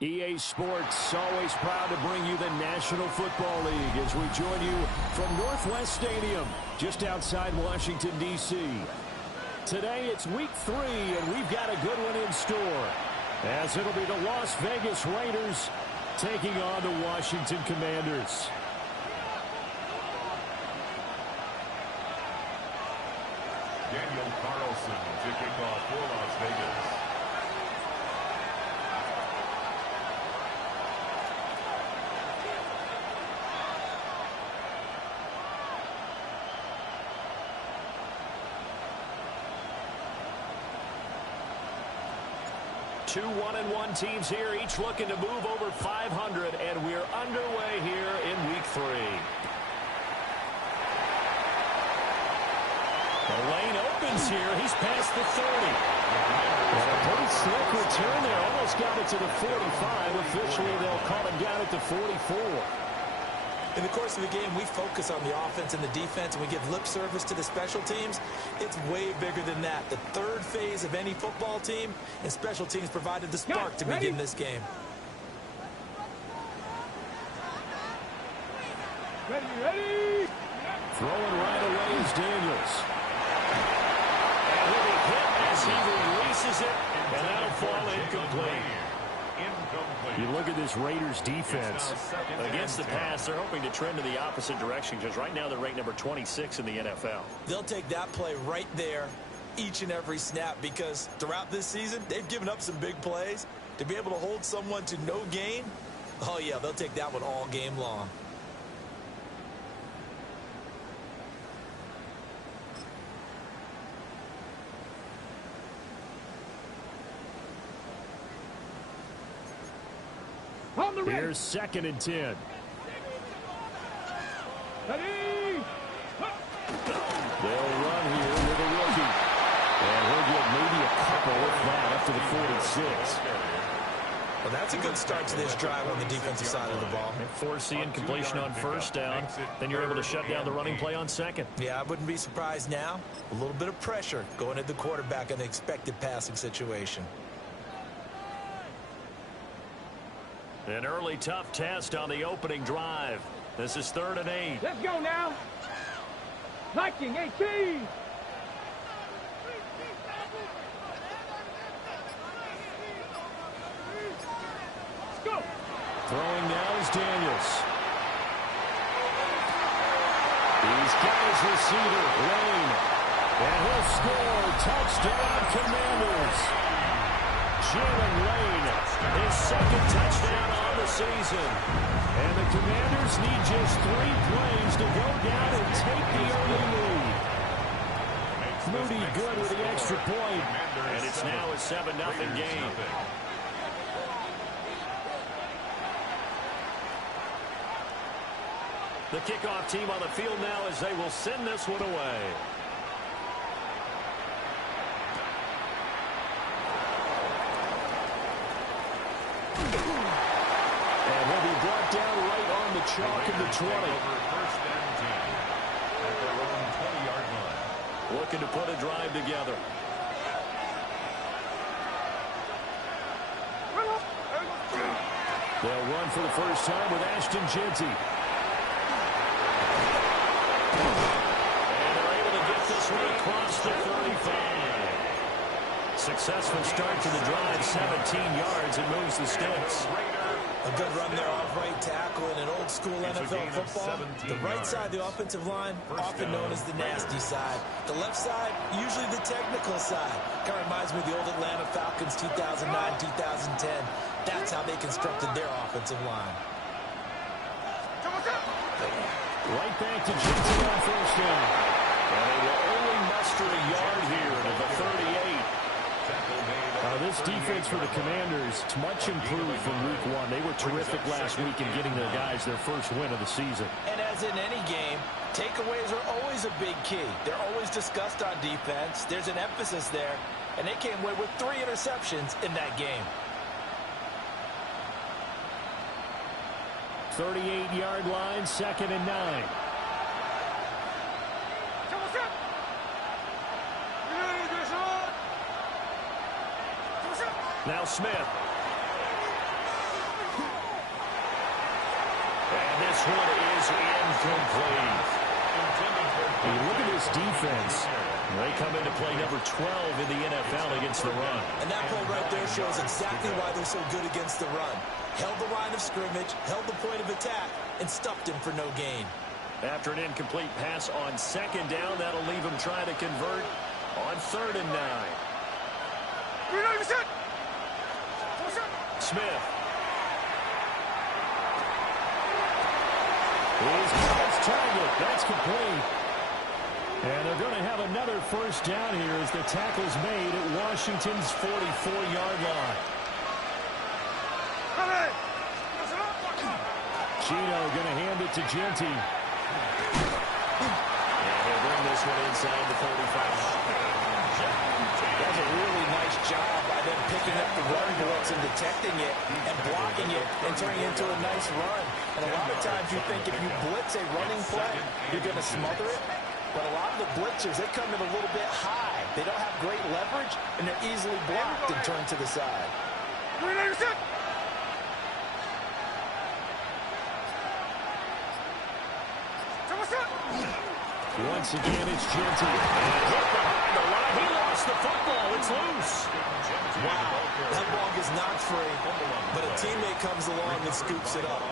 EA Sports, always proud to bring you the National Football League as we join you from Northwest Stadium, just outside Washington, D.C. Today it's week 3, and we've got a good one in store, as it'll be the Las Vegas Raiders taking on the Washington Commanders. Daniel Carlson to kick off for Las Vegas. Two 1-1 teams here, each looking to move over 500, and we're underway here in week 3. The lane opens here. He's past the 30. And a pretty slick return there. Almost got it to the 45. Officially, they'll call him down at the 44. In the course of the game, we focus on the offense and the defense, and we give lip service to the special teams. It's way bigger than that. The third phase of any football team, and special teams provided the spark to begin this game. Ready. Throwing right away is Daniels. And he'll be hit as he releases it, and that'll fall incomplete. You look at this Raiders defense. Against the pass, they're hoping to trend in the opposite direction because right now they're ranked number 26 in the NFL. They'll take that play right there each and every snap because throughout this season, they've given up some big plays. To be able to hold someone to no gain, oh yeah, they'll take that one all game long. Here's 2nd and 10. Ready. They'll run here with a rookie. And he'll get maybe a couple if that up to the 46. Well, that's a good start to this drive on the defensive side of the ball. Foreseeing completion on first down. Then you're able to shut down the running play on second. Yeah, I wouldn't be surprised now. A little bit of pressure going at the quarterback in an expected passing situation. An early tough test on the opening drive. This is 3rd and 8. Let's go now. Liking 18. Let's go. Throwing now is Daniels. He's got his receiver, Lane. And he'll score. Touchdown, Commanders. Jalen Lane, his 2nd touchdown on the season. And the Commanders need just 3 plays to go down and take the early lead. Moody good with the extra point. And it's now a 7-0 game. The kickoff team on the field now as they will send this one away. And he'll be brought down right on the chalk of the 20. First and 10 at their own 20-yard line. Looking to put a drive together. They'll run for the first time with Ashton Jeanty. And they're able to get this one across the 35. Successful start to the drive, 17 yards, and moves the sticks. A good run there off right tackle in an old-school NFL football. The right side of the offensive line, often known as the nasty side. The left side, usually the technical side. Kind of reminds me of the old Atlanta Falcons 2009-2010. That's how they constructed their offensive line. Right back to Jeanty on first down. And they will only muster a yard here to the 38. This defense for the Commanders is much improved from week 1. They were terrific last week in getting their guys their first win of the season. And as in any game, takeaways are always a big key. They're always discussed on defense. There's an emphasis there. And they came away with 3 interceptions in that game. 38-yard line, 2nd and 9. Now Smith. And this one is incomplete. And look at this defense. They come into play number 12 in the NFL against the run. And that play right there shows exactly why they're so good against the run. Held the line of scrimmage, held the point of attack, and stuffed him for no gain. After an incomplete pass on second down, that'll leave him trying to convert on 3rd and 9. Smith. He's got his target. That's complete. And they're going to have another first down here as the tackle's made at Washington's 44-yard line. Chino going to hand it to Genty. And he'll bring this one inside the 35. That's a really nice job by them picking up the run blitz and detecting it and blocking it and turning it into a nice run. And a lot of times you think if you blitz a running play, you're going to smother it. But a lot of the blitzers, they come in a little bit high. They don't have great leverage, and they're easily blocked and turned to the side. Once again, it's Genty. Hit behind the line. He lost the football. It's loose. Wow, that ball gets knocked free, but a teammate comes along and scoops it up.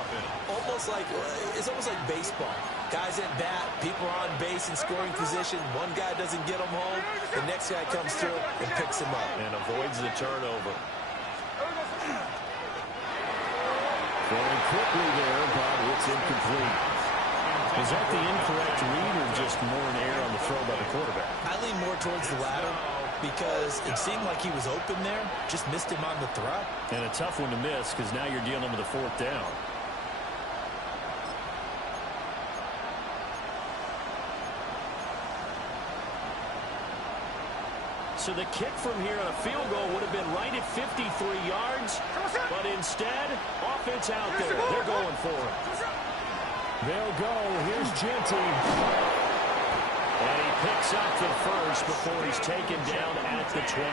It's almost like baseball. Guys at bat, people are on base in scoring position. One guy doesn't get him home. The next guy comes through and picks him up. And avoids the turnover. Going quickly there, but it's incomplete. Was that the incorrect read or just more an error on the throw by the quarterback? I lean more towards the latter because it seemed like he was open there. Just missed him on the throw. And a tough one to miss because now you're dealing with a 4th down. So the kick from here on a field goal would have been right at 53 yards. But instead, offense out there. They're going for it. They'll go. Here's Genty. And he picks up the first before he's taken down at the 29.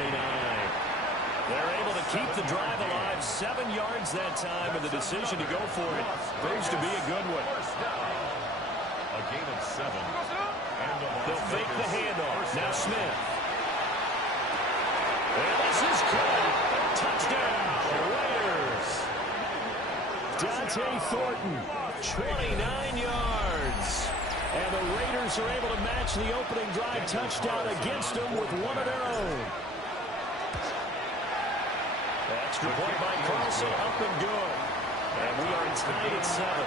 They're able to keep the drive alive. 7 yards that time, and the decision to go for it proves to be a good one. A gain of 7. They'll fake the handoff. Now Smith. And this is good. Touchdown, Raiders. Dante Thornton, 29 yards. And the Raiders are able to match the opening drive touchdown against them with one of their own. Extra point by Carlson, up and good. And we are tied at 7.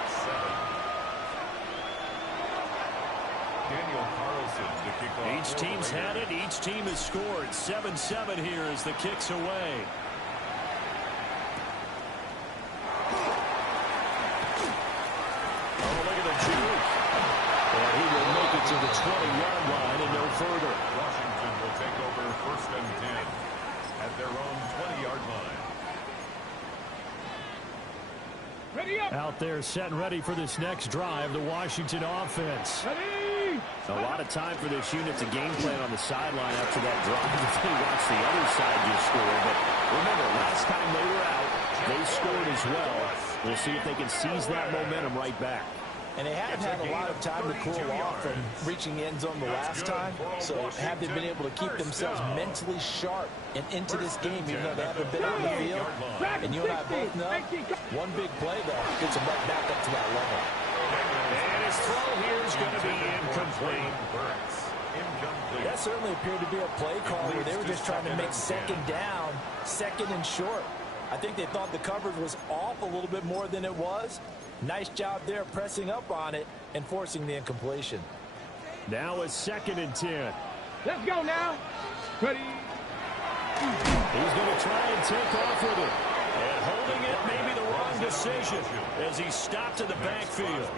Daniel Carlson to kick off. Each team's had it. Each team has scored. 7-7 here as the kick's away. Oh, look at the juke. And he will make it to the 20-yard line and no further. Washington will take over 1st and 10 at their own 20-yard line. Ready up. Out there set and ready for this next drive, the Washington offense. Ready. A lot of time for this unit to game plan on the sideline after that drive. If they watch the other side just score. But remember, last time they were out, they scored as well. We'll see if they can seize that momentum right back. And they haven't had a lot of time to cool off from reaching the end zone the last time. So have they been able to keep themselves mentally sharp and into this game, even though they haven't been on the field? And you and I both know, one big play, though, gets them right back up to that level. And his throw here is going to be incomplete. That certainly appeared to be a play call where they were just trying to make second down, second and short. I think they thought the coverage was off a little bit more than it was. Nice job there pressing up on it and forcing the incompletion. Now it's 2nd and 10. Let's go now. Ready. He's going to try and take off with it. And holding it may be the wrong decision as he stopped in the backfield.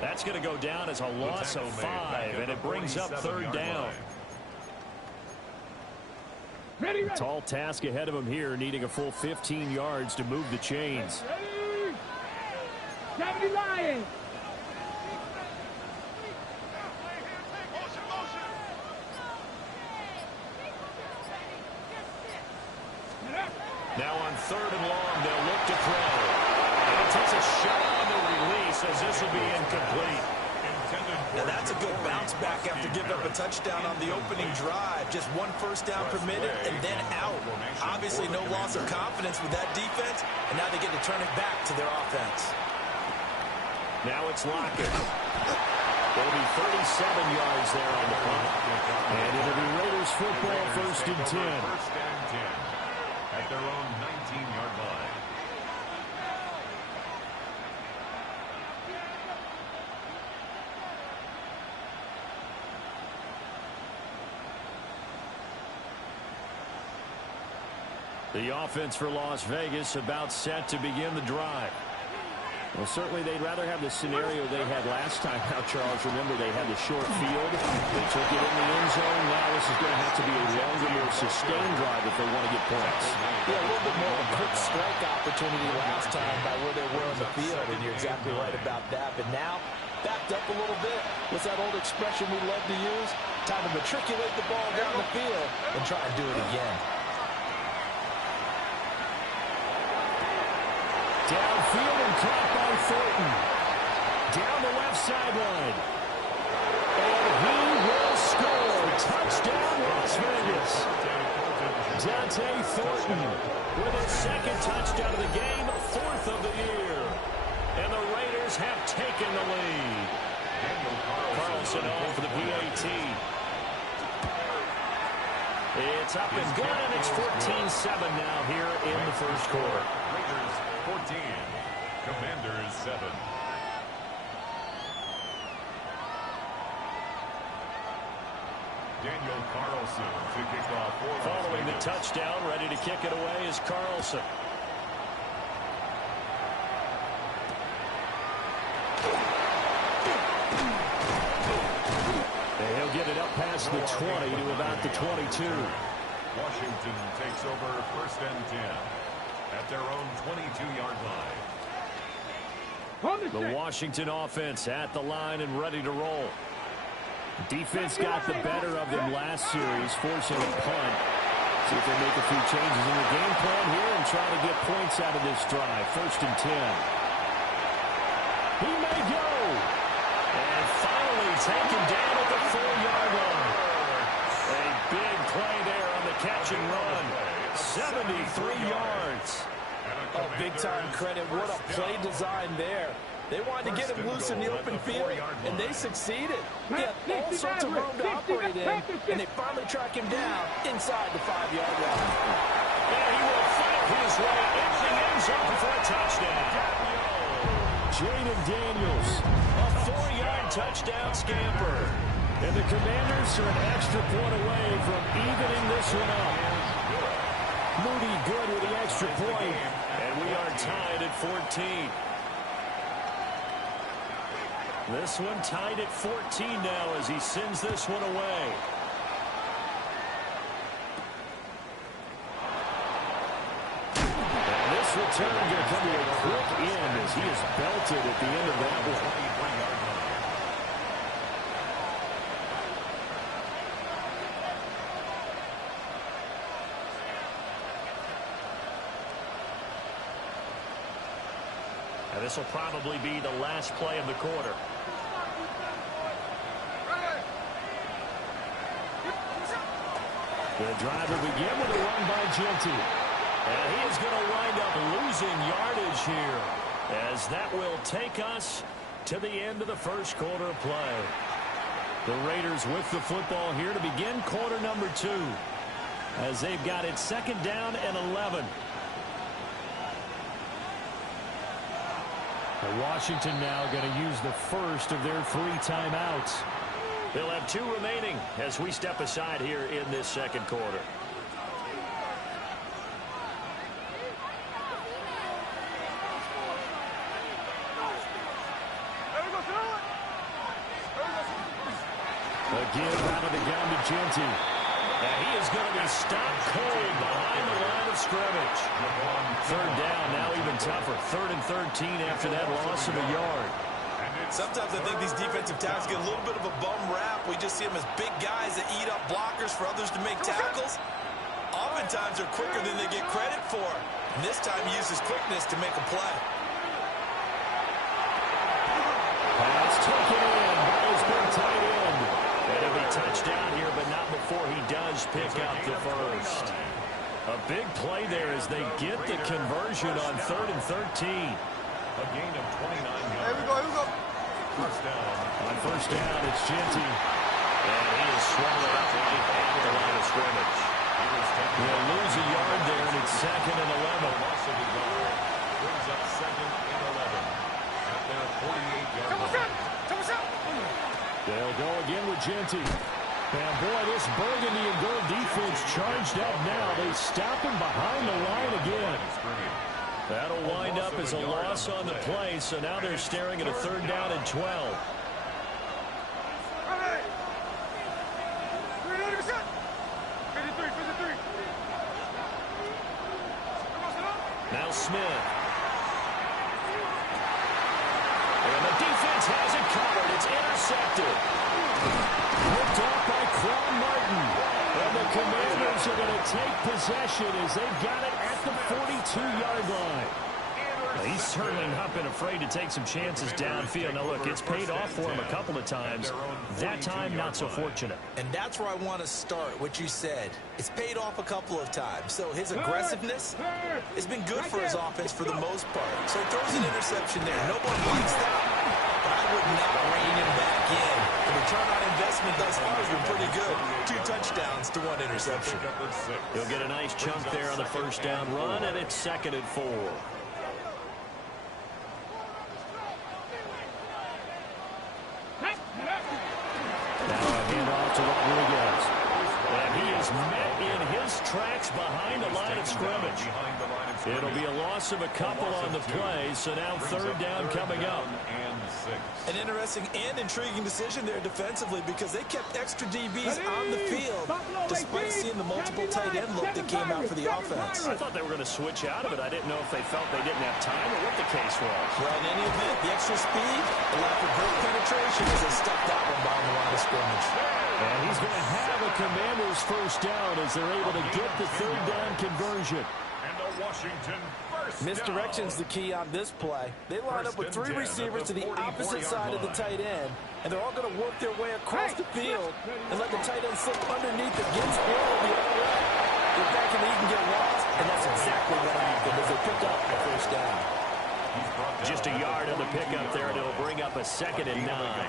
That's going to go down as a loss of 5, and it brings up 3rd down. Ready. Tall task ahead of him here, needing a full 15 yards to move the chains. Ready. 70 Lions. Now on 3rd and long, they'll look to throw. And it takes a shot on the Lee says this will be incomplete. Now that's a good bounce back after giving up a touchdown on the opening drive. Just one first down permitted and then out. Obviously no loss of confidence with that defense, and now they get to turn it back to their offense. Now it's Lockett. It'll be 37 yards there on the punt. And it'll be Raiders football, 1st and 10. At their own 19-yard line. The offense for Las Vegas about set to begin the drive. Well, certainly they'd rather have the scenario they had last time out, Charles. Remember, they had the short field. They took it in the end zone. Now this is going to have to be a longer, more sustained drive if they want to get points. Yeah, a little bit more of a quick strike opportunity last time by where they were on the field, and you're exactly right about that. But now, backed up a little bit. What's that old expression we love to use? Time to matriculate the ball down the field and try and do it again. Downfield and caught by Thornton. Down the left sideline. And he will score. Touchdown, Las Vegas. Dante Thornton with his second touchdown of the game, 4th of the year. And the Raiders have taken the lead. Carlson on for the PAT. It's up and good, and it's 14-7 now here in the first quarter. Raiders 14, Commanders 7. Daniel Carlson to kick off for Las Following the Vegas. touchdown, ready to kick it away is Carlson. And he'll get it up past the 20 to about the 22. Washington takes over 1st and 10 at their own 22-yard line. The Washington offense at the line and ready to roll. Defense got the better of them last series, forcing a punt. See if they make a few changes in the game plan here and try to get points out of this drive. 1st and 10. He may go. And finally taken down at the 4-yard line. A big play there on the catch and run. 73 yards. Oh, big-time credit. What a play design there. They wanted to get him loose in the open field, and they succeeded. He had all sorts of room to operate in, and they finally track him down inside the 5-yard line. And he will fight his way into the end zone for a touchdown. Jaden Daniels, a 4-yard touchdown scamper. And the Commanders are an extra point away from evening this one up. Moody good with the extra point, and we are tied at 14. This one tied at 14 now as he sends this one away. And this return going to come to a quick end as he is belted at the end of that one. And this will probably be the last play of the quarter. The drive will begin with a run by Genty. And he is going to wind up losing yardage here, as that will take us to the end of the first quarter of play. The Raiders with the football here to begin quarter number 2, as they've got it 2nd down and 11. Washington now going to use the first of their 3 timeouts. They'll have 2 remaining as we step aside here in this second quarter. Again out of the gun to Genty. And he is going to be stopped cold behind the line of scrimmage. 3rd down, now even tougher. 3rd and 13 after that loss of a yard. Sometimes I think these defensive tackles get a little bit of a bum rap. We just see them as big guys that eat up blockers for others to make tackles. Oftentimes they're quicker than they get credit for. And this time he uses quickness to make a play. Pass taken in by his big tight end. And he'll be touchdown here, but not before he does pick up the first. A big play there as they get the conversion on 3rd and 13. A gain of 29 yards. Here we go. First down. On first down, it's Genty. And he is swallowed up right at the line of scrimmage. He'll lose a yard there, and it's 2nd and 11. Loss of a yard. Brings up 2nd and 11. At their 48-yard line. They'll go again with Genty. And boy, this burgundy and gold defense charged up now. They stop him behind the line again. That'll wind up as a loss on the play, so now they're staring at a 3rd down and 12. Now Smith. And the defense has it covered. It's intercepted. Picked off by Quan Martin. And the Commanders are going to take possession as they've got it at the 42-yard line. He's certainly not been afraid to take some chances downfield. Now, look, it's paid off for him a couple of times. That time, not so fortunate. And that's where I want to start, what you said. It's paid off a couple of times. So his aggressiveness has been good for his offense for the most part. So he throws an interception there. Nobody likes that. But I would not rein him back in. The return on investment thus far has been pretty good. 2 touchdowns to 1 interception. He'll get a nice chunk there on the first down run, and it's 2nd and 4. Now a handoff to Rodriguez. And he is met in his tracks behind the line of scrimmage. It'll be a loss of a couple on the play, so now 3rd down coming up. An interesting and intriguing decision there defensively because they kept extra DBs on the field despite seeing the multiple tight end look that came out for the offense. I thought they were going to switch out of it. I didn't know if they felt they didn't have time or what the case was. Well, in any event, the extra speed, the lack of great penetration as they stuck that one behind the line of scrimmage. And he's going to have a Commanders first down as they're able to get the 3rd down conversion. And the Washington first Misdirection's the key on this play. They line up with 3 receivers to the opposite side of the tight end, and they're all going to work their way across the field and let the tight end slip underneath against Hill the other way. Get back and he can get lost, and that's exactly what happened as they picked up the first down. Just a yard on the pickup there, and it'll bring up a 2nd and 9.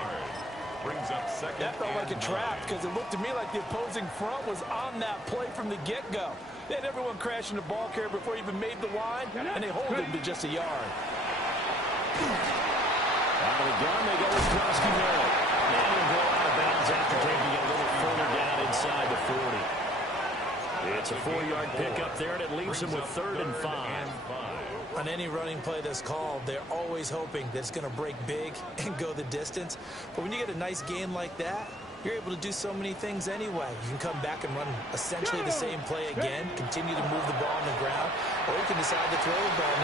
Brings up 2nd. That felt like a trap because it looked to me like the opposing front was on that play from the get-go. They had everyone crashing the ball carrier before he even made the line, and they hold him to just a yard. Out of the gun, they go with Krosky-Merritt. And he'll go out of bounds after taking it a little further down inside the 40. It's a 4-yard pickup there, and it leaves him with 3rd and 5. On any running play that's called, they're always hoping that it's going to break big and go the distance. But when you get a nice gain like that, you're able to do so many things anyway. You can come back and run essentially the same play again, continue to move the ball on the ground, or you can decide to throw the ball.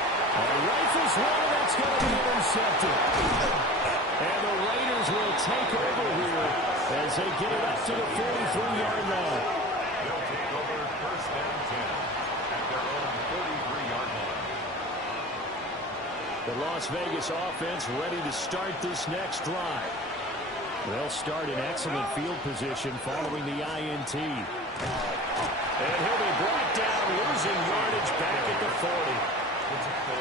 Rifles one, that's going to be intercepted. And the Raiders will take over here as they get it up to the 43-yard line. They'll take over 1st and 10 at their own 43-yard line. The Las Vegas offense ready to start this next drive. They'll start in excellent field position following the INT. And he'll be brought down, losing yardage back at the 40.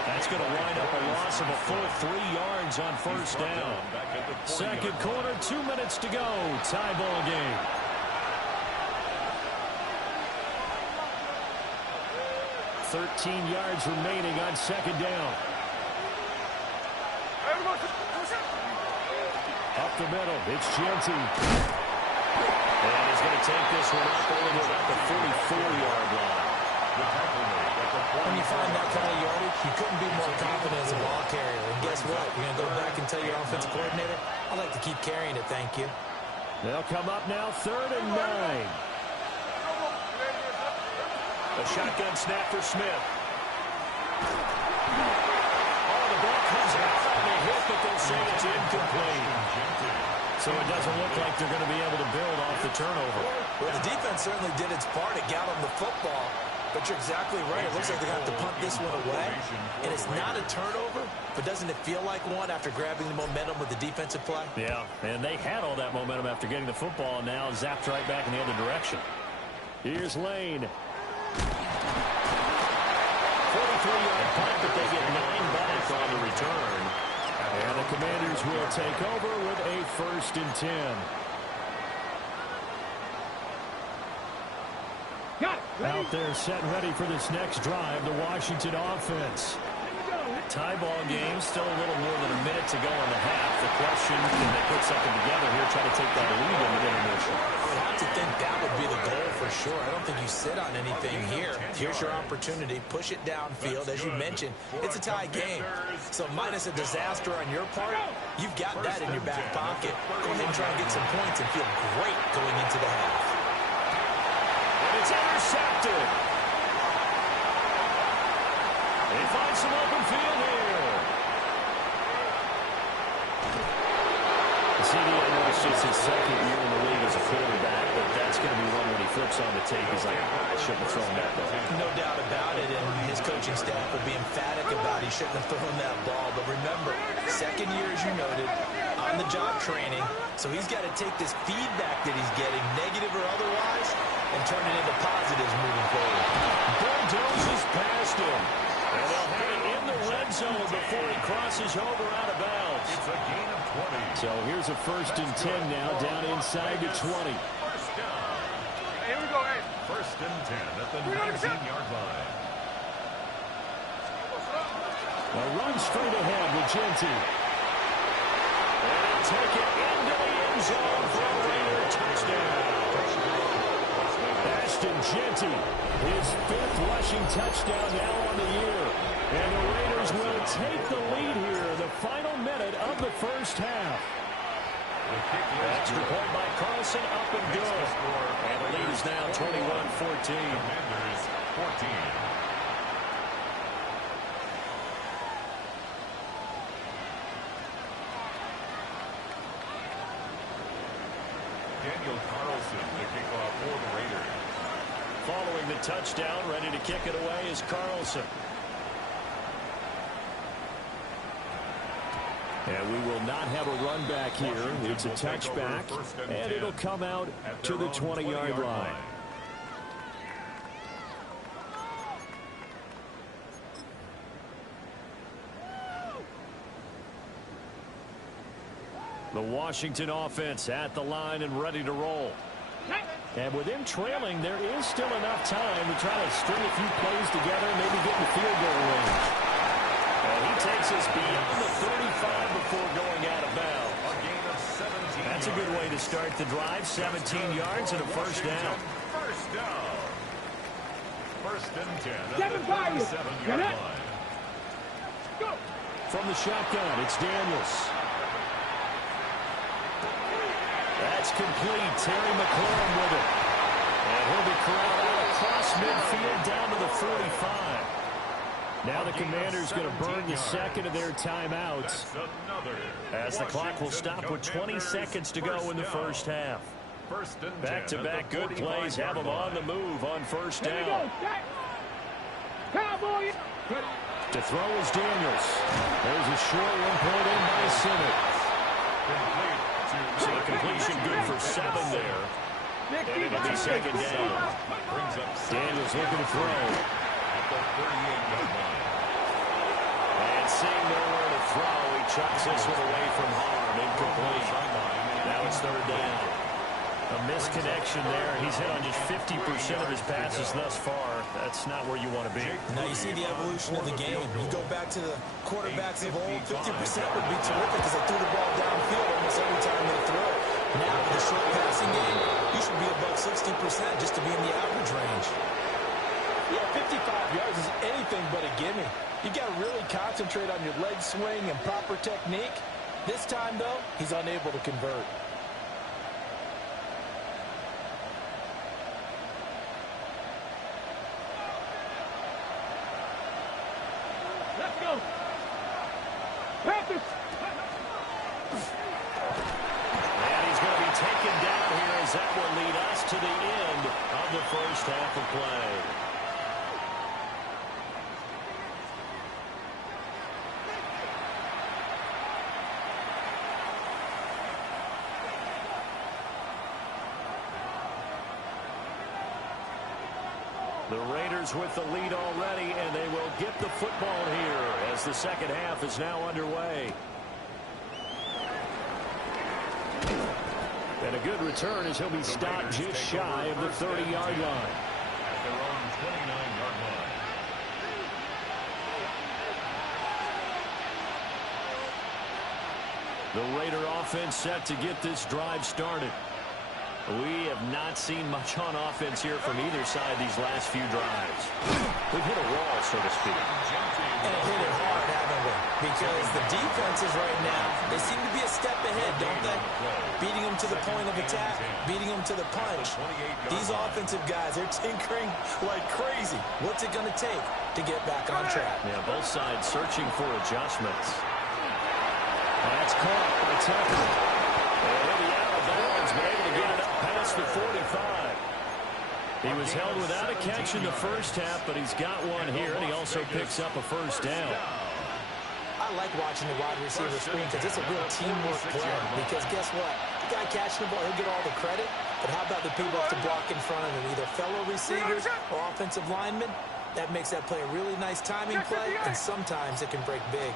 That's going to wind up a loss of a full 3 yards on first down. 2nd quarter, 2 minutes to go. Tie ball game. $13 yards remaining on 2nd down. Up the middle, it's Genty. And he's going to take this one up over to about the 44-yard line. When you find that kind of yardage, you couldn't be more confident as a ball carrier. And guess what? You're going to go back and tell your offensive coordinator, I like to keep carrying it, thank you. They'll come up now 3rd and 9. A shotgun snap for Smith. The ball comes out on the hit, but they'll say it's incomplete. So it doesn't look like they're going to be able to build off the turnover. Well, the defense certainly did its part. It got them the football. But you're exactly right. It looks like they're going to have to punt this one away. And it's not a turnover, but doesn't it feel like one after grabbing the momentum with the defensive play? Yeah, and they had all that momentum after getting the football, and now zapped right back in the other direction. Here's Lane. 43-yard punt, but they get 9 back on the return. And the Commanders will take over with a 1st and 10. Out there set ready for this next drive, the Washington offense. Tie ball game, still a little more than a minute to go in the half. The question, can they put something together here, try to take that lead in the intermission? I would have to think that would be the goal for sure. I don't think you sit on anything here. Here's your opportunity. Push it downfield. As you mentioned, it's a tie game. So minus a disaster on your part, you've got that in your back pocket. Go ahead and try and get some points and feel great going into the half. It's intercepted. They find some open field here. CD, I know it's just his 2nd year in the league as a quarterback, but that's going to be one when he flips on the tape. He's like, I shouldn't have thrown that ball. No doubt about it, and his coaching staff will be emphatic about he shouldn't have thrown that ball. But remember, 2nd year, as you noted, on-the-job training, so he's got to take this feedback that he's getting, negative or otherwise, and turn it into positives moving forward. Bulldozes past him. And they'll have it in the red zone before he crosses over out of bounds. It's a gain of 20. So here's a 1st and 10 now, down inside the 20. First down. Here we go, hey. 1st and 10 at the 19-yard line. A run straight ahead with Genty. And take it into the end zone for a Raider touchdown. Ashton Genty, his 5th rushing touchdown now on the year. And the Raiders will take the lead here, the final minute of the 1st half. Extra point by Carlson, up and good. And the lead is now 21-14. Commanders 14. Daniel Carlson to kick off for the Raiders. Following the touchdown, ready to kick it away is Carlson. And we will not have a run back here. It's a touchback, and it'll come out to the 20-yard line. The Washington offense at the line and ready to roll. And with them trailing, there is still enough time to try to string a few plays together, maybe get in the field goal range. And he takes us beyond the 35 before going out of bounds. A gain of 17. That's a good way to start the drive. 17 yards and a 1st down. First down. 1st and 10 at Seven the by you. 37-yard Get it. line. Go. From the shotgun, it's Daniels. That's complete. Terry McLaurin with it. And he'll be corralled out across midfield down to the 45. Now the Commanders going to burn the 2nd of their timeouts as the clock will stop with 20 seconds to go in the 1st half. Back-to-back good plays have them on the move on 1st down. Cowboy. To throw is Daniels. There's a short one put in by Simmons. So the completion good for 7 there. And it'll be 2nd down. Daniels looking to throw. And seeing nowhere to throw, he chucks this one away from harm. Incomplete. Now it's 3rd down. A misconnection there. He's hit on just 50% of his passes thus far. That's not where you want to be. Now you see the evolution of the game. You go back to the quarterbacks of old, 50% would be terrific because they threw the ball downfield almost every time they throw it. Now with the short passing game, you should be above 60% just to be in the average range. Yeah, 55 yards is anything but a gimme. You got to really concentrate on your leg swing and proper technique. This time, though, he's unable to convert. Let's go. Practice. And he's going to be taken down here as that will lead us to the end of the 1st half of play. The Raiders with the lead already, and they will get the football here as the second half is now underway. And a good return as he'll be stopped just shy of the 30-yard line. At their own 29-yard line. The Raider offense set to get this drive started. We have not seen much on offense here from either side these last few drives. We've hit a wall, so to speak. And hit it hard, haven't we? Because the defenses right now, they seem to be a step ahead, don't they? Beating them to the point of attack, beating them to the punch. These offensive guys, they're tinkering like crazy. What's it going to take to get back on track? Yeah, both sides searching for adjustments. That's caught by Tucker. And he'll be out of bounds, but able to get it up past the 45. He was held without a catch in the first half, but he's got one here, and he also picks up a first down. I like watching the wide receiver screen because it's a real teamwork play. Because guess what? The guy catching the ball, he'll get all the credit. But how about the people have to block in front of him, either fellow receivers or offensive linemen? That makes that play a really nice timing play, and sometimes it can break big.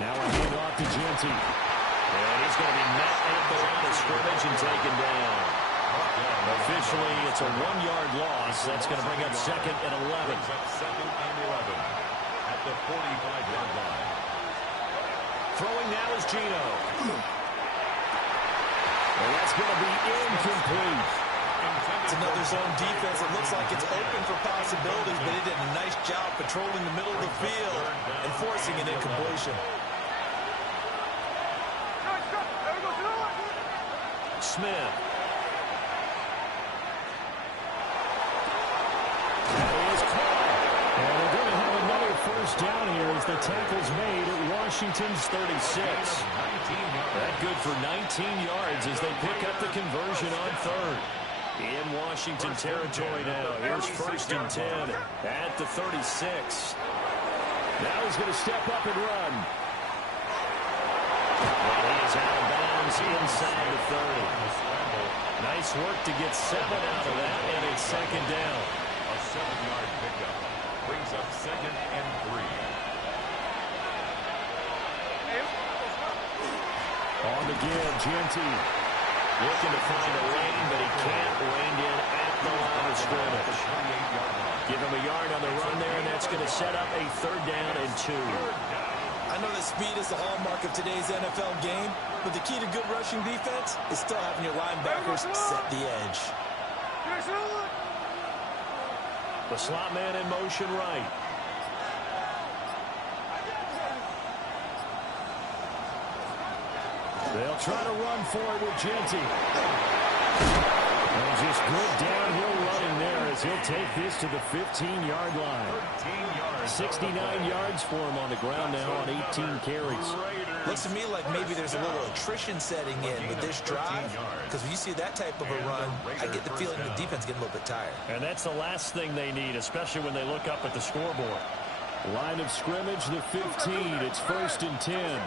Now a handoff to Jeanty. And he's going to be met at the line of scrimmage and taken down. Officially, it's a 1-yard loss. That's going to bring up second and 11. Second and 11 at the 45-yard line. Throwing now is Geno. And that's going to be incomplete. It's another zone defense. It looks like it's open for possibilities, but he did a nice job patrolling the middle of the field and forcing an incompletion. Smith. That is caught. And they're going to have another first down here as the tackle's made at Washington's 36. That good for 19 yards as they pick up the conversion on third. In Washington territory now. Here's first and 10 at the 36. Now he's going to step up and run. And he is out of bounds inside the 30. Nice work to get 7 out of that, and it's second down. A 7-yard pickup brings up second and 3. On the give, Jeanty looking to find a lane, but he can't land in at the line of scrimmage. Give him a yard on the run there, and that's going to set up a third down and 2. I know that speed is the hallmark of today's NFL game, but the key to good rushing defense is still having your linebackers set the edge. The slot man in motion right. They'll try to run for it with Jeanty. And just good downhill running there as he'll take this to the 15-yard line. 69 yards for him on the ground now on 18 carries. Looks to me like maybe there's a little attrition setting in with this drive, because when you see that type of a run, I get the feeling the defense getting a little bit tired. And that's the last thing they need, especially when they look up at the scoreboard. Line of scrimmage, the 15. It's first and 10.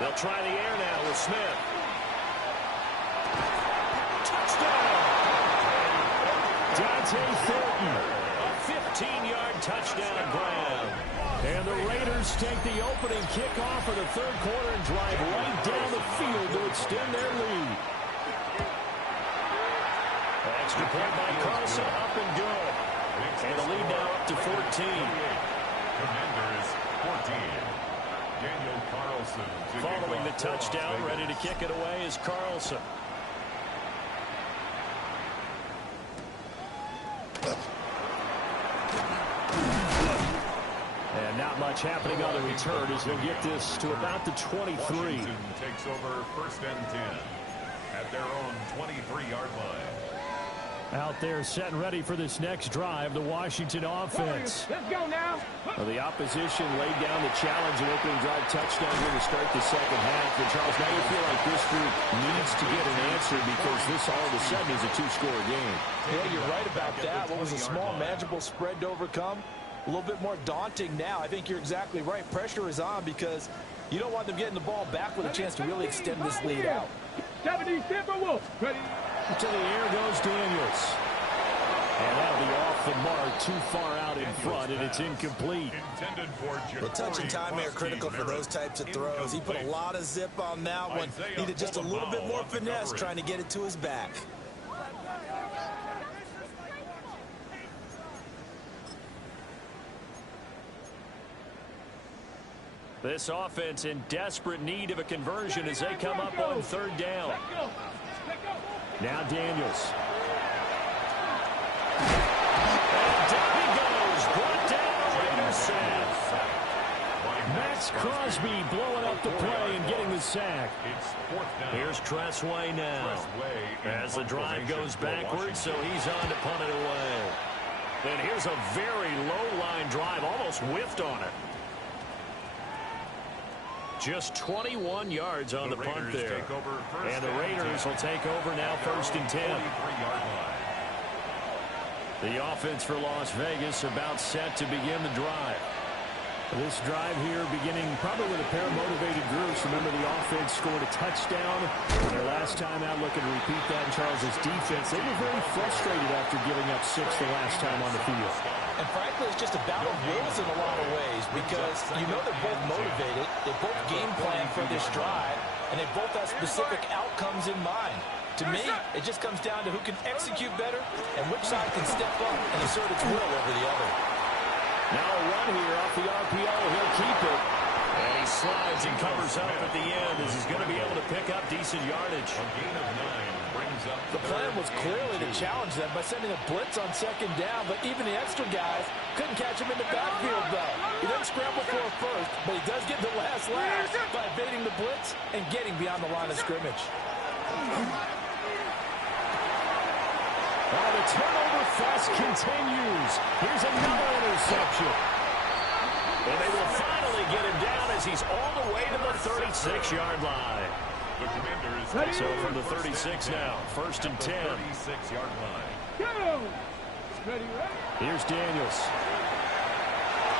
They'll try the air now with Smith. Touchdown! Dante Thornton. A 15-yard touchdown grab. And the Raiders take the opening kickoff of the third quarter and drive right down the field to extend their lead. Extra point by Carlson, up and good. And the lead now up to 14. Commanders 14. Daniel Carlson. Following the touchdown, ready to kick it away is Carlson. And not much happening on the return as they'll get this to about the 23. Washington takes over first and 10 at their own 23-yard line. Out there set and ready for this next drive, the Washington offense. Let's go now. Well, the opposition laid down the challenge and opening drive touchdown here to start the second half. And Charles, now you feel like this group needs to get an answer because this all of a sudden is a two-score game. Yeah, you're right about that. What was a small, manageable spread to overcome? A little bit more daunting now. I think you're exactly right. Pressure is on because you don't want them getting the ball back with a chance to really extend this lead out. 70 Timberwolves. Ready. To the air goes Daniels. And that'll be off the mark, too far out in front, and it's incomplete. The touch and time are critical for those types of throws. He put a lot of zip on that one. Needed just a little bit more finesse trying to get it to his back. This offense in desperate need of a conversion as they come up on third down. Now Daniels. And down he goes. Brought down a Raiders sack. Max Crosby blowing up the play and getting the sack. Here's Tressway now. As the drive goes backwards, so he's on to punt it away. And here's a very low-line drive, almost whiffed on it. Just 21 yards on the punt there. And the Raiders will take over now, 1st and 10. The offense for Las Vegas about set to begin the drive. This drive here beginning probably with a pair of motivated groups. Remember, the offense scored a touchdown their last time out, looking to repeat that in Charles' defense. They were very frustrated after giving up 6 the last time on the field. And frankly, it's just a battle of wills in a lot of ways because you know they're both motivated, they both game plan for this drive, and they both have specific outcomes in mind. To me, it just comes down to who can execute better and which side can step up and assert its will over the other. Now a run here off the RPO. He'll keep it. And he slides and covers up at the end as he's going to be able to pick up decent yardage. A gain of 9 brings up the plan was clearly to challenge them by sending a blitz on 2nd down, but even the extra guys couldn't catch him in the backfield, though. He doesn't scramble for a first, but he does get the last laugh by evading the blitz and getting beyond the line of scrimmage. Oh, the turnover fest continues. Here's another interception. And they will finally get him down as he's all the way to the 36-yard line. the Commanders. So from the 36 now, 1st and 10. 36-yard line. Here's Daniels.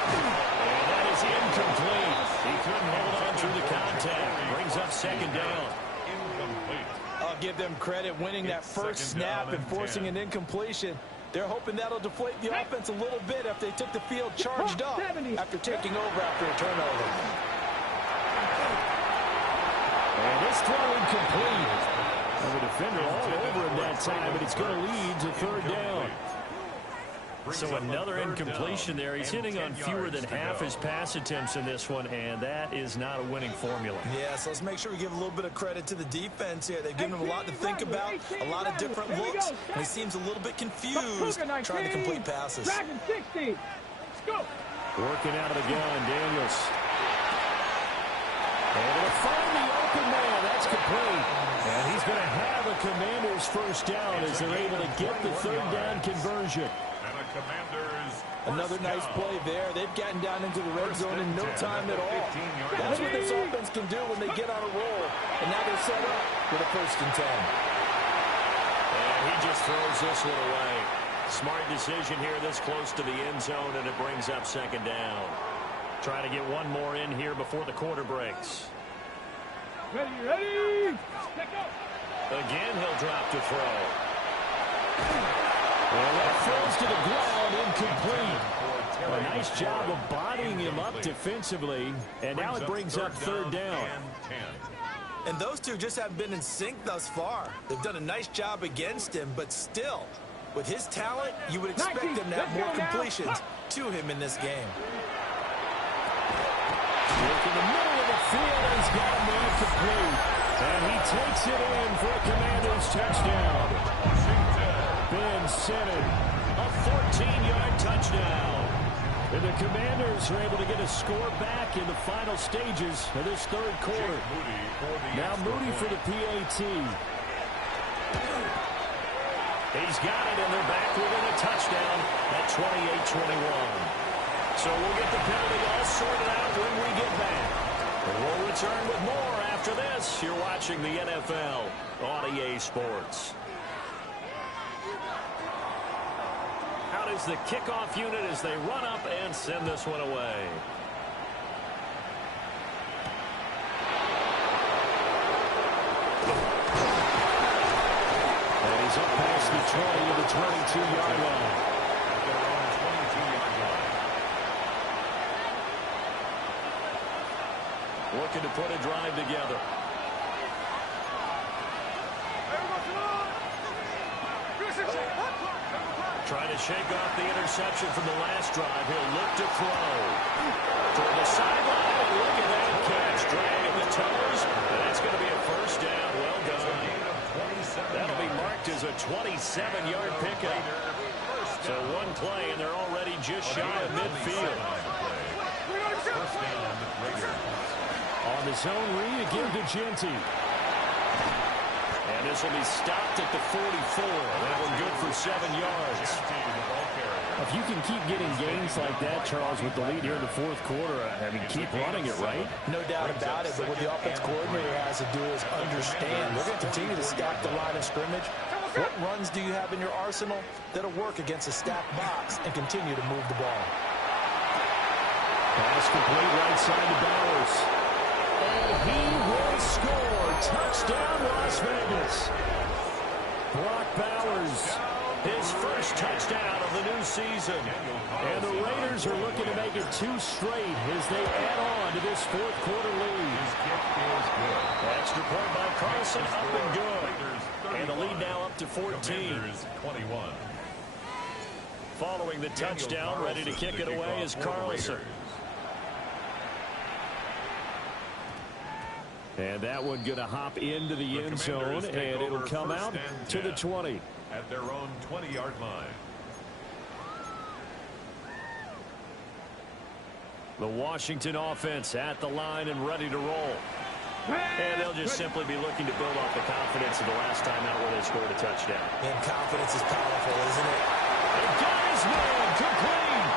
And that is incomplete. He couldn't hold on through the contact. Brings up 2nd down. Incomplete. I'll give them credit winning that first snap and forcing an incompletion. They're hoping that'll deflate the offense a little bit after they took the field charged up after taking over after a turnover. And this throw incomplete. And the defender all over him that time, but it's going to lead to 3rd down. So another incompletion there. He's hitting on fewer than half his pass attempts in this one, and that is not a winning formula. Yeah, so let's make sure we give a little bit of credit to the defense here. They've given him a lot to think about, a lot of different looks, and he seems a little bit confused trying to complete passes. Working out of the gun, Daniels. Able to find the open man. That's complete. And he's going to have a Commanders first down as they're able to get the 3rd down conversion. Another nice play there. They've gotten down into the red zone in no time at all. That's what this offense can do when they get on a roll. And now they're set up with a 1st and 10. And he just throws this one away. Smart decision here this close to the end zone, and it brings up 2nd down. Trying to get one more in here before the quarter breaks. Ready. Again, he'll drop to throw. Well, that throws to the ground, incomplete. A nice job of bodying him up defensively, and now it brings up 3rd down. And those two just haven't been in sync thus far. They've done a nice job against him, but still, with his talent, you would expect them to have more completions to him in this game. Look in the middle of the field, and he's got him incomplete. And he takes it in for a Commanders touchdown. Ben Sinnen, a 14-yard touchdown. And the Commanders are able to get a score back in the final stages of this 3rd quarter. Now Moody for the PAT. He's got it, and they're back within a touchdown at 28-21. So we'll get the penalty all sorted out when we get back. And we'll return with more after this. You're watching the NFL on EA Sports. Out is the kickoff unit as they run up and send this one away. And he's up past the 20 of the the 22-yard line. At their own 22-yard line. Looking to put a drive together. Trying to shake off the interception from the last drive. He'll look to throw. Toward the sideline, and look at that catch. Dragging the toes. And that's going to be a first down. Well done. That'll be marked as a 27-yard pickup. So one play, and they're already just shy of midfield. First down, Raiders. On the zone read, again to Genty. And this will be stopped at the 44. That one good for 7 yards. If you can keep getting gains like that, Charles, with the lead here in the fourth quarter, I mean, keep running it, right? No doubt about it, but what the offense coordinator has to do is understand. We're going to continue to stack the line of scrimmage. What runs do you have in your arsenal that'll work against a stacked box and continue to move the ball? Pass complete right side to Bowers. And he will score. Touchdown, Las Vegas. Brock Bowers, his first touchdown of the new season. And the Raiders are looking to make it 2 straight as they add on to this fourth quarter lead. Extra point by Carlson, up and good. And the lead now up to 14. 21. Following the touchdown, ready to kick it away is Carlson. And that one going to hop into the end zone, and it'll come out to the 20. At their own 20-yard line. The Washington offense at the line and ready to roll. And they'll just simply be looking to build off the confidence of the last time out where they scored a touchdown. And confidence is powerful, isn't it? And got his man complete.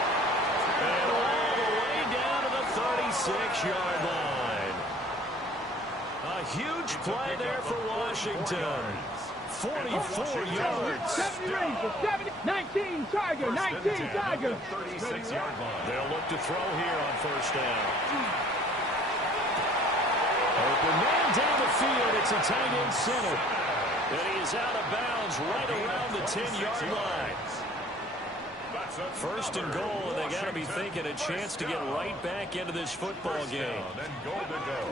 And all the way down to the 36-yard line. A huge play there for Washington. 44 yards. 70 Rangers, 70, 19 Tiger, 19 Tiger. 36-yard line. They'll look to throw here on first down. Open man down the field. It's a tight end center. And he is out of bounds right around the 10-yard line. First and goal, and they got to be thinking a chance to get right back into this football game.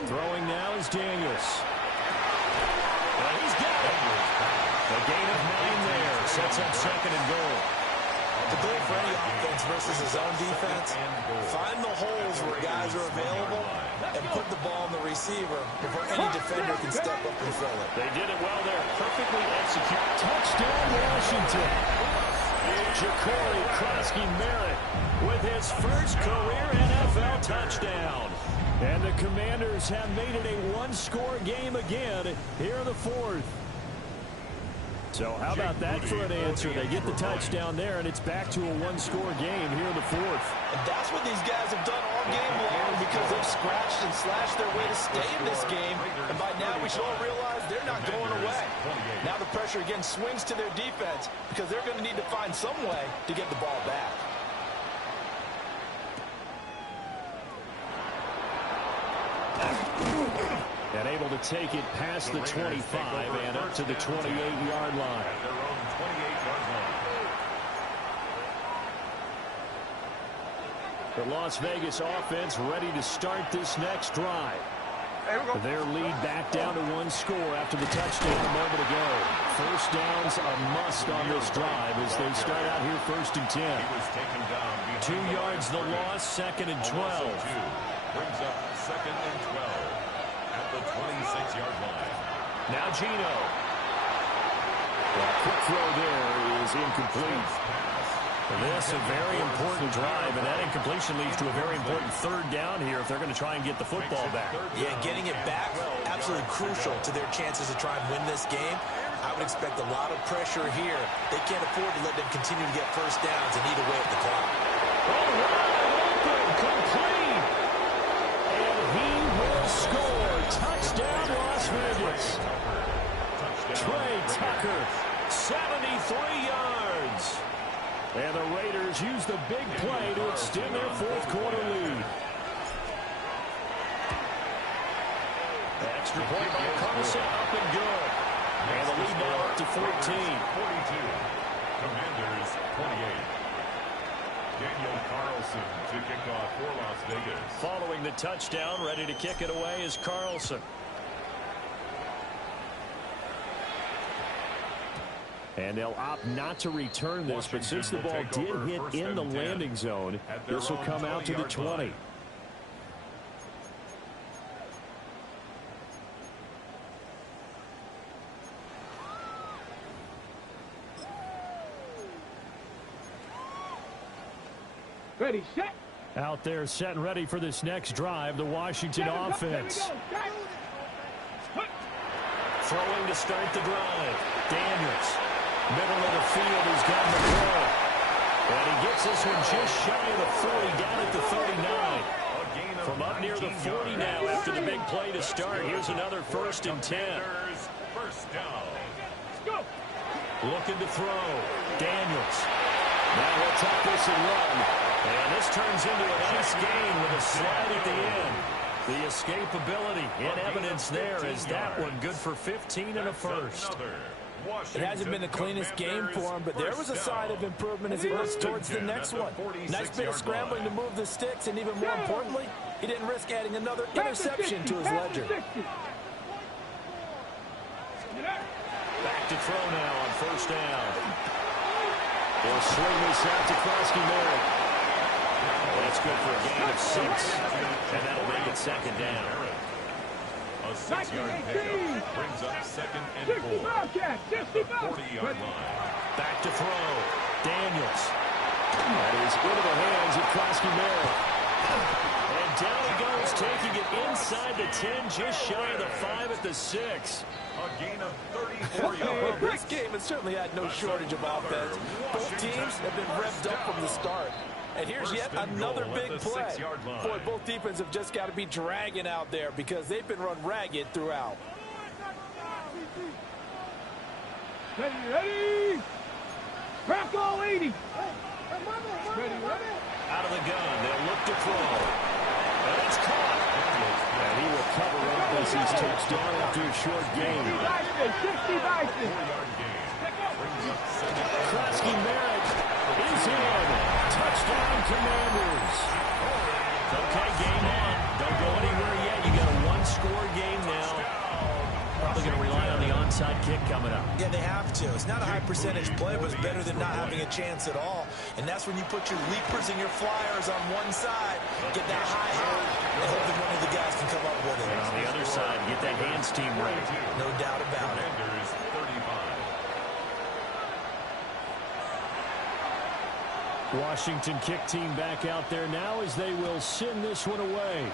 Throwing now is Daniels. And he's got it. A gain of 9 there. Sets up second and goal. The goal for any offense versus his own defense, find the holes where guys are available and put the ball in the receiver before any defender can step up and fill it. They did it well there. Perfectly executed. Touchdown, Washington. Ja'Cory Krosky-Merritt with his first career NFL touchdown. And the Commanders have made it a one-score game again here in the fourth. So how about that for an answer? They get the touchdown there, and it's back to a one-score game here in the fourth. And that's what these guys have done all game long because they've scratched and slashed their way to stay in this game. And by now we should all realize they're not going away. Now the pressure again swings to their defense because they're going to need to find some way to get the ball back. And able to take it past the 25 and up to the 28-yard line. At their own 28-yard line. The Las Vegas offense ready to start this next drive. Their lead back down to 1 score after the touchdown a moment ago. First down's a must on this drive as they start out here first and 10. He was taken down 2 yards the loss, second and 12. Brings up second and 12 at the 26-yard line. Now Gino. Well, quick throw there is incomplete. This a very important drive, and that incompletion leads to a very important third down here if they're going to try and get the football back. Yeah, getting it back, absolutely crucial to their chances to try and win this game. I would expect a lot of pressure here. They can't afford to let them continue to get first downs and eat away at the clock. Oh, wide open, complete. And he will score. Touchdown, Las Vegas. Trey Tucker, 73 yards. And the Raiders use the big play to extend their fourth quarter lead. Extra point by Carlson, up and good. And the lead now up to 14. Commanders 28. Daniel Carlson to kick off for Las Vegas. Following the touchdown, ready to kick it away is Carlson. And they'll opt not to return this, but since the ball did hit in the landing zone, this will come out to the 20. Ready, set. Out there set and ready for this next drive, the Washington offense. Throwing to start the drive. Daniels. Middle of the field, he's got the throw. And he gets this one just shy of the 40, down at the 39. From up near the 40 now after the big play to start. Here's another 1st and 10. First down. Looking to throw. Daniels. Now he'll tuck this and run. And this turns into a nice gain with a slide at the end. The escapability in evidence there as that one good for 15 and a first. It hasn't been the cleanest game for him, but there was a sign of improvement as he looks towards the next one. Nice bit of scrambling to move the sticks, and even more importantly, he didn't risk adding another interception to his ledger. Back to throw now on 1st down. He'll swing this out to Krosky-Merritt. That's good for a gain of 6, and that'll make it 2nd down. A 6-yard pickup brings up 2nd and 4 at the 40-yard line. Back to throw. Daniels. That is into the hands of Krosky-Merritt. And down he goes, taking it inside the 10, just shy of the 5 at the 6. A gain of 34 yards. Well, this game has certainly had no shortage of offense. Both teams have been revved up from the start. And here's yet another big play. Boy, both defenses have just got to be dragging out there because they've been run ragged throughout. Ready. Crack all 80. Ready. Out of the gun, they'll look to throw. And it's caught. And he will cover up as he's touched down after a short gain. 60 Bison. Krosky-Merritt is in. Touchdown, Commanders. Okay, game on. Don't go anywhere yet. You got a 1-score game now. Probably going to rely on the onside kick coming up. Yeah, they have to. It's not a high percentage play, but it's better than not having a chance at all. And that's when you put your leapers and your flyers on one side, get that high hop, and hope that one of the guys can come up with it. And on the other side, get that hands team ready. No doubt about it. Commanders 35. Washington kick team back out there now as they will send this one away.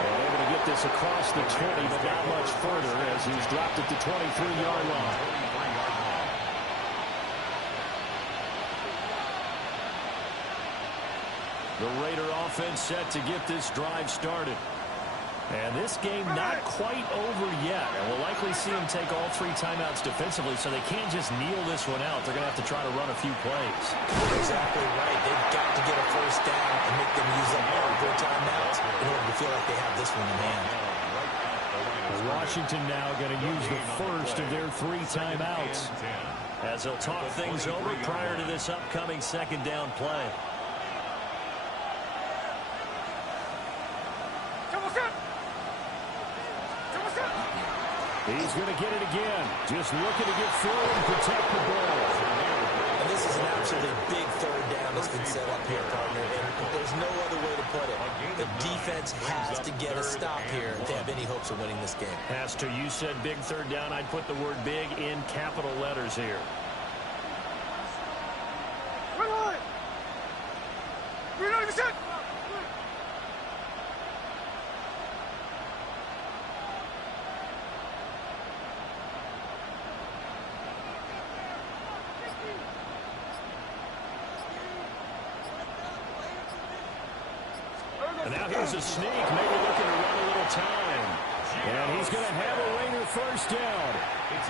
And able to get this across the 20, but not much further as he's dropped at the 23-yard line. The Raider offense set to get this drive started. And this game not quite over yet. And we'll likely see them take all 3 timeouts defensively, so they can't just kneel this one out. They're going to have to try to run a few plays. Exactly right. They've got to get a 1st down and make them use up all 4 timeouts in order to feel like they have this one in hand. Washington now going to use the first of their 3 timeouts as they'll talk things over prior to this upcoming 2nd down play. He's going to get it again. Just looking to get through and protect the ball. And this is an absolutely big 3rd down that's been set up here, partner. And there's no other way to put it. The defense has to get a stop here if they have any hopes of winning this game. As to you said big 3rd down, I'd put the word big in capital letters here. And now here's a sneak, maybe looking to run a little time. And he's going to have a Raider 1st down.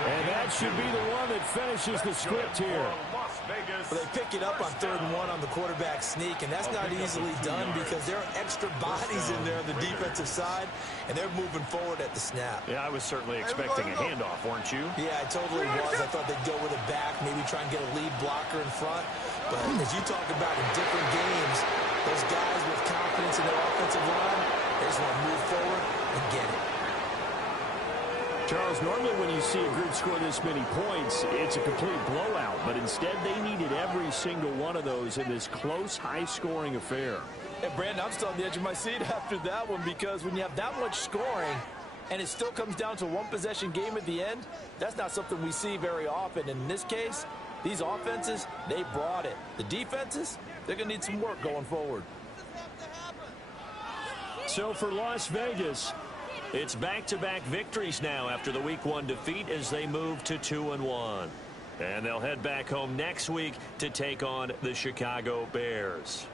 And that should be the one that finishes the script here. Vegas. Well, they pick it up on 3rd and 1 on the quarterback sneak, and that's not easily done because there are extra bodies in there on the defensive side, and they're moving forward at the snap. Yeah, I was certainly expecting a handoff, weren't you? Yeah, I totally was. I thought they'd go with it back, maybe try and get a lead blocker in front. But as you talk about in different games, those guys with confidence in their offensive line, they just want to move forward and get it. Charles, normally when you see a group score this many points, it's a complete blowout. But instead, they needed every single one of those in this close, high-scoring affair. Hey, Brandon, I'm still on the edge of my seat after that one because when you have that much scoring and it still comes down to a one-possession game at the end, that's not something we see very often. And in this case, these offenses, they brought it. The defenses, they're going to need some work going forward. So for Las Vegas, it's back-to-back victories now after the Week 1 defeat as they move to 2-1. And they'll head back home next week to take on the Chicago Bears.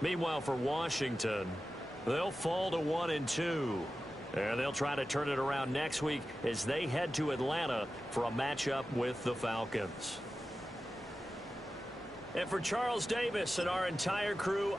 Meanwhile, for Washington, they'll fall to 1-2. And they'll try to turn it around next week as they head to Atlanta for a matchup with the Falcons. And for Charles Davis and our entire crew,